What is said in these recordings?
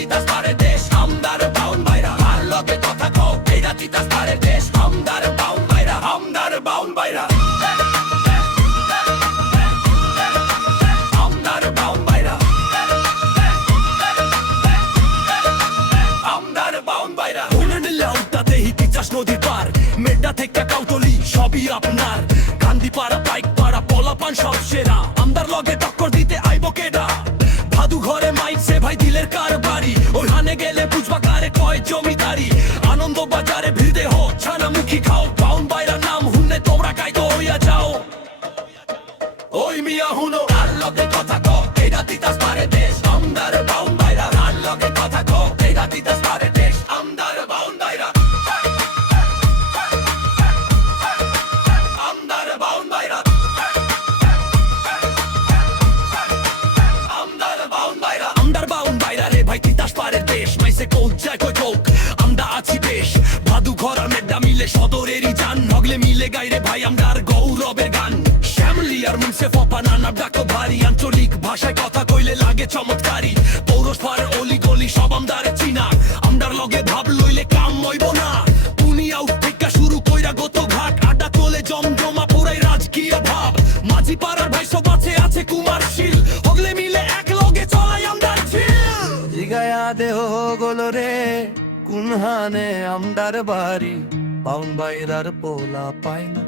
তিতাস পারে দেশ আমদার বাউন বাইরা আর লগে কথা কও এটা তিতাস পারে দেশ আমদার বাউন বাইরা আমদার বাউন বাইরা আমদার বাউন বাইরা আমদার বাউন বাইরা উড়ে নিলে উত্তাতে তিতাস নদীর পার মেড্ডা থেকে কাউতলি সবই আপনার গান্ধী পাড়া বাইক পাড়া পোলাপান সব সেরা আমদার লগে টক্কর দিতে আইবো কেডা ভাদু ঘরে মাইছে ভাই দিলের কার বাড়ি ওইখানে গেলে বুঝবা কারে কয় জমিদারি আনন্দ বাজারে ভিড়ে হো ছানামুখী খাও বাউন বাইরা নাম হুনলে তোমরা কাইতো হইয়া যাও ওই মিয়া হুনো আর লগে কথা কো এটা তিতাস পারে দেশ আমদার বাউন বাইরা আর লগে কথা কো এটা তিতাস পারে দেশ আমদার বাউন বাইরা আমদার বাউন বাইরা আমদার বাউন বাইরা আমদার বাউন বাইরা রে ভাই তিতাস পারে দেশ মাইসে কোক যায় কই কোক আমদা আছি বেশ ভাদু ঘর আর মেড্ডা মিলে সদরেরই জান নগলে মিলে গাইরে ভাই আমদার গৌরবের গান শ্যামলি আর মুন্সে ফপা নানা ডাকো ভারী আঞ্চলিক ভাষায় কথা কইলে লাগে চমৎকারী পৌরস পাড়ের অলি গলি সব আমদারে চিনা আমদার লগে ভাব লইলে কাম হইব না পুনিয়া উঠা শুরু কইরা গত ঘাট আড্ডা তোলে জমজমা পুরাই রাজকীয় ভাব মাঝি পাড়ার ভাই সব আছে কুমারশীল হগলে মিলে এক লগে চলাই আমদার ছিল জিগায়া দেহ গোল রে কুনহানে আমদার বাড়ি বাউন বাইরার পোলা পাই না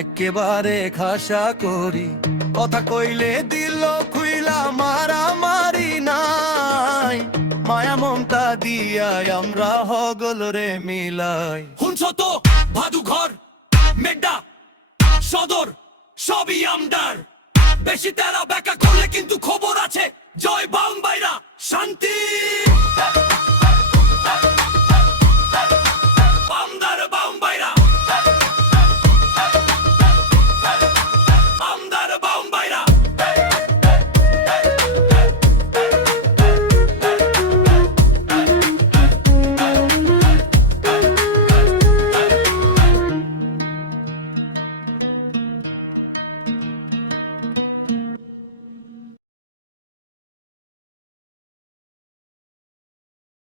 একেবারে খাসা করি কথা কইলে দিল খুইলা মারামারি নাই মায়া মমতা দিয়া আমরা হগল রে মিলাই শুনছো তো ভাদু ঘর মেড্ডা সদর সবই আমদার বেশি তেরা বেকা করলে কিন্তু খবর আছে জয় বাউন বাইরা শান্তি